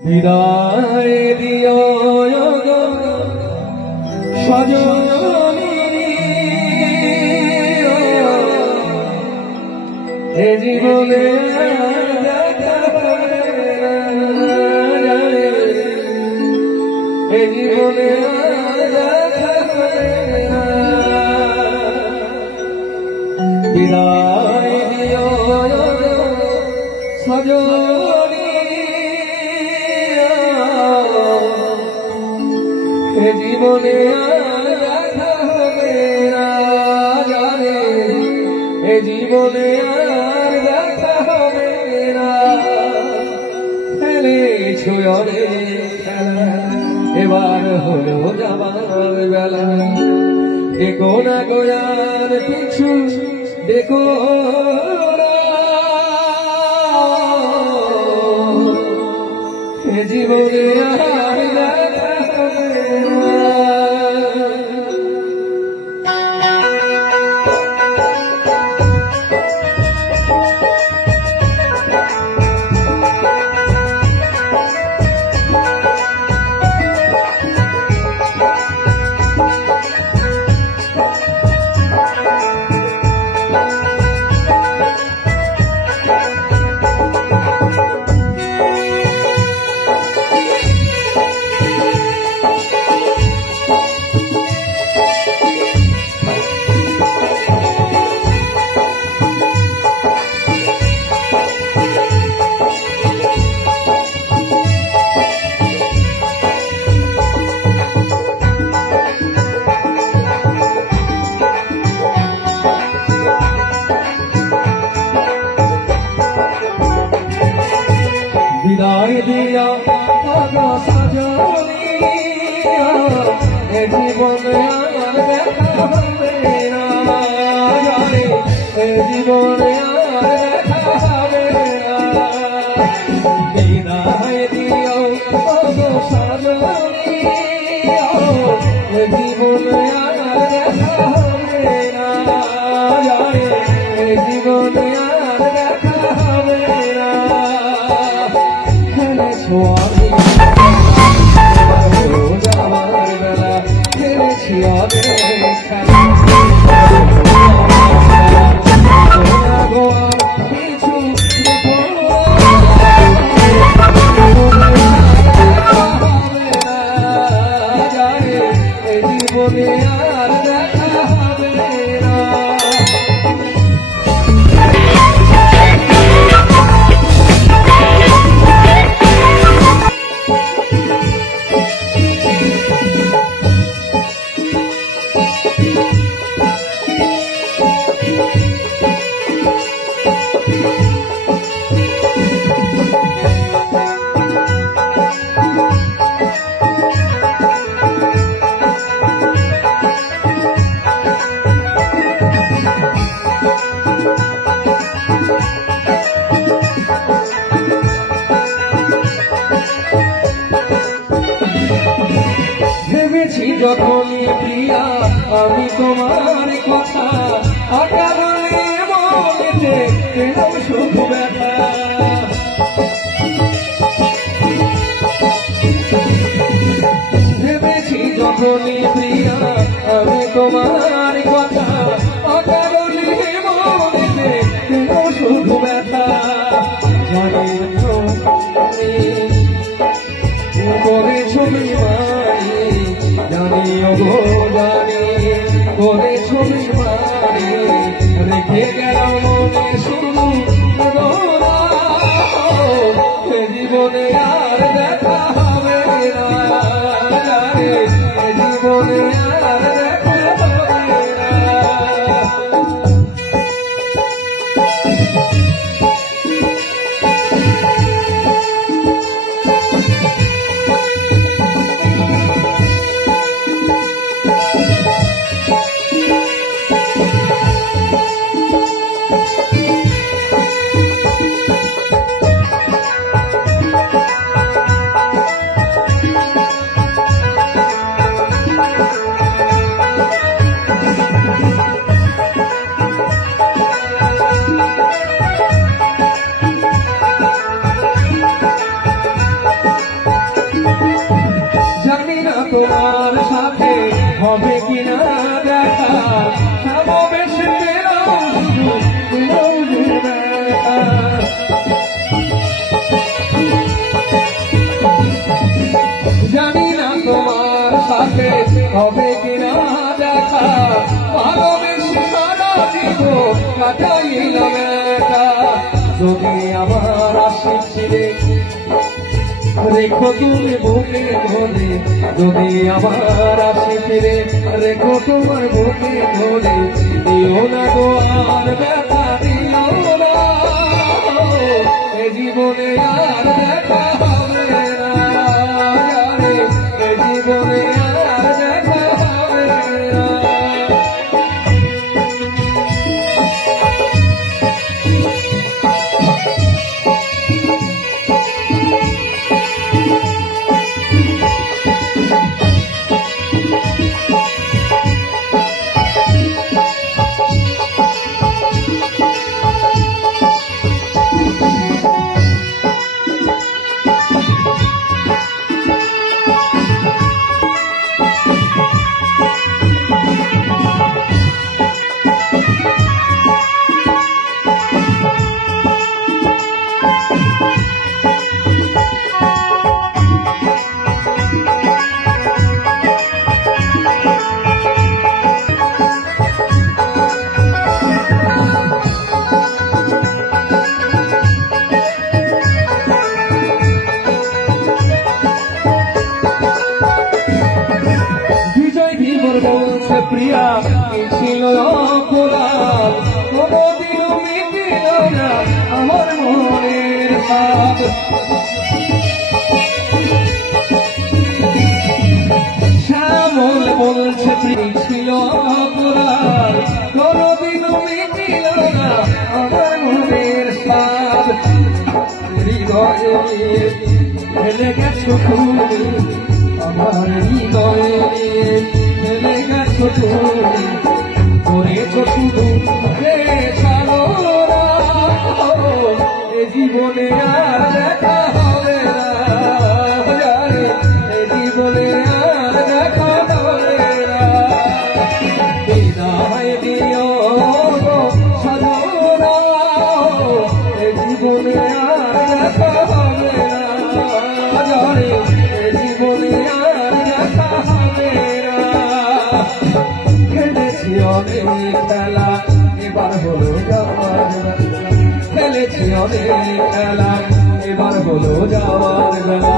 বিদায় দিও গো সজনী এ জীবনে এ জীবনে বিদায় দিও সজনী এ জীবনে দেখা হবে না জানে এ জীবনে আর দেখা হবে না খেলেছো অনেক খেলা এবার হলো যাবার বেলা দেখো না গোয়ার কিছু দেখো এ জীবনে আর দেখা হবে না। বিদায় দিয়া আগা সজনী এ জীবনে আর দেখা হবে না জানে এ জীবনে আর দেখা হবে না বিদায় দিও আগা সজনী এ জীবনে আর দেখা হবে না জানে এ জীবনে আর দেখা হবে না সোয়ালি যাবার বেলা খেলেছি অনেক খেলা কিছু জীবনে আর দেখা হবে না। ভেবেছি যখনই প্রিয়া আমি তোমার কথা আকারে মনেতে পেলাম শুধু ব্যথা ভেবেছি যখনই প্রিয়া আমি তোমার কথা আকারে মনেতে পেলাম শুধু ব্যথা জানি করেছো জানিও গো জানি করেছো রেখে গেলাম মনে শুধু জীবনে আর দেখা হবে না জীবনে আর দেখা হবে না। তোমার সাথে হবে কিনা দেখা সমাবেশে জানি না তোমার সাথে হবে কিনা দেখা ভালোবেসে সারা জীবন কাটাইলাম একা যদি আমার আসি ছিড়ে রেখো তুমি বুকে ধরে যদি আমার আসি ফিরে রেখো তোমার বুকে ধরে দিও না গো আর ব্যথা দিও না এ জীবনে আর দেখা হবে না এ জীবনে আর দেখা হবে না বলছে প্রিয়া ছিল অপরাধ কোনদিনও মিটিল না আমার মনের ভাব শ্যামল বলছে প্রিয়া ছিল অপরাধ কোনদিনও মিটিল না আমার মনের ভাব হৃদয়ে ফেলে গেছো তুমি আমার হৃদয়ে ফেলে গেছো তুমি করেছো শুধু এ জীবনে আর দেখা হবে না এ জীবনে আর দেখা হবে না বিদায় দিও সাধনা এ জীবনে আর দেখা হবে না এ জীবনে আর দেখা হবে না খেলেছি অনেক খেলা এবার হলো যাওয়ার খেলেছি অনেক খেলা এবার হলো যাওয়ার বেলা